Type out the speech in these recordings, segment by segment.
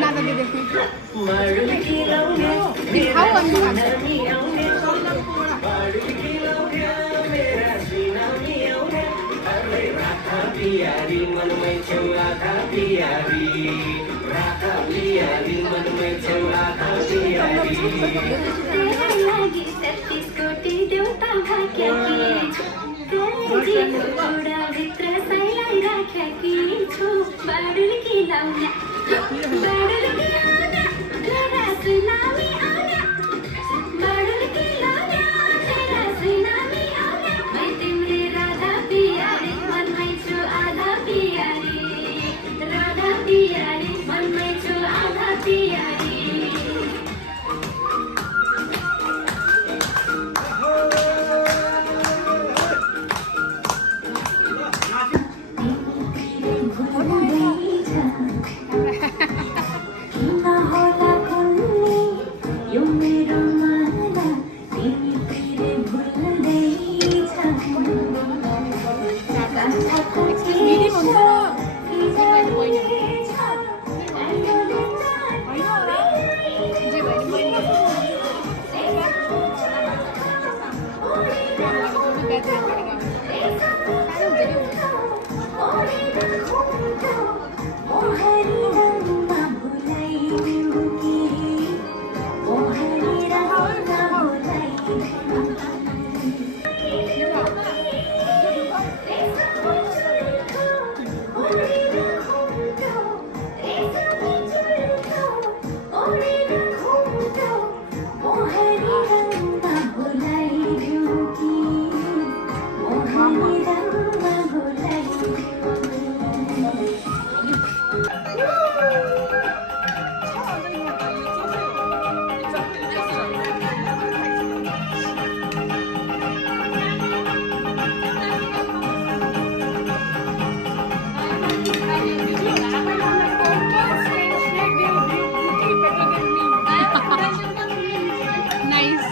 나도 되게 खाऊ अन्य पियारी मनमै छौ आधा पियारी राधा पियारी मनमै छौ आधा पियारी तेरा लागि 36 कोटी देउता भाग्यकी तेरी छोडा भित्र सैलाई राखेकी छु बाडुल की लाउना तेरा सुनामी आउना बाडुल की लाउना तेरा सुनामी आउना मै तिम्रे राधा पियारी मनमै छु आधा पियारी राधा पियारी मनमै छु आधा पियारी Nice.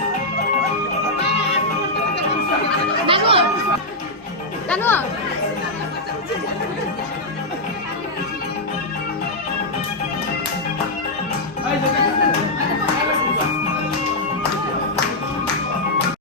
Danu.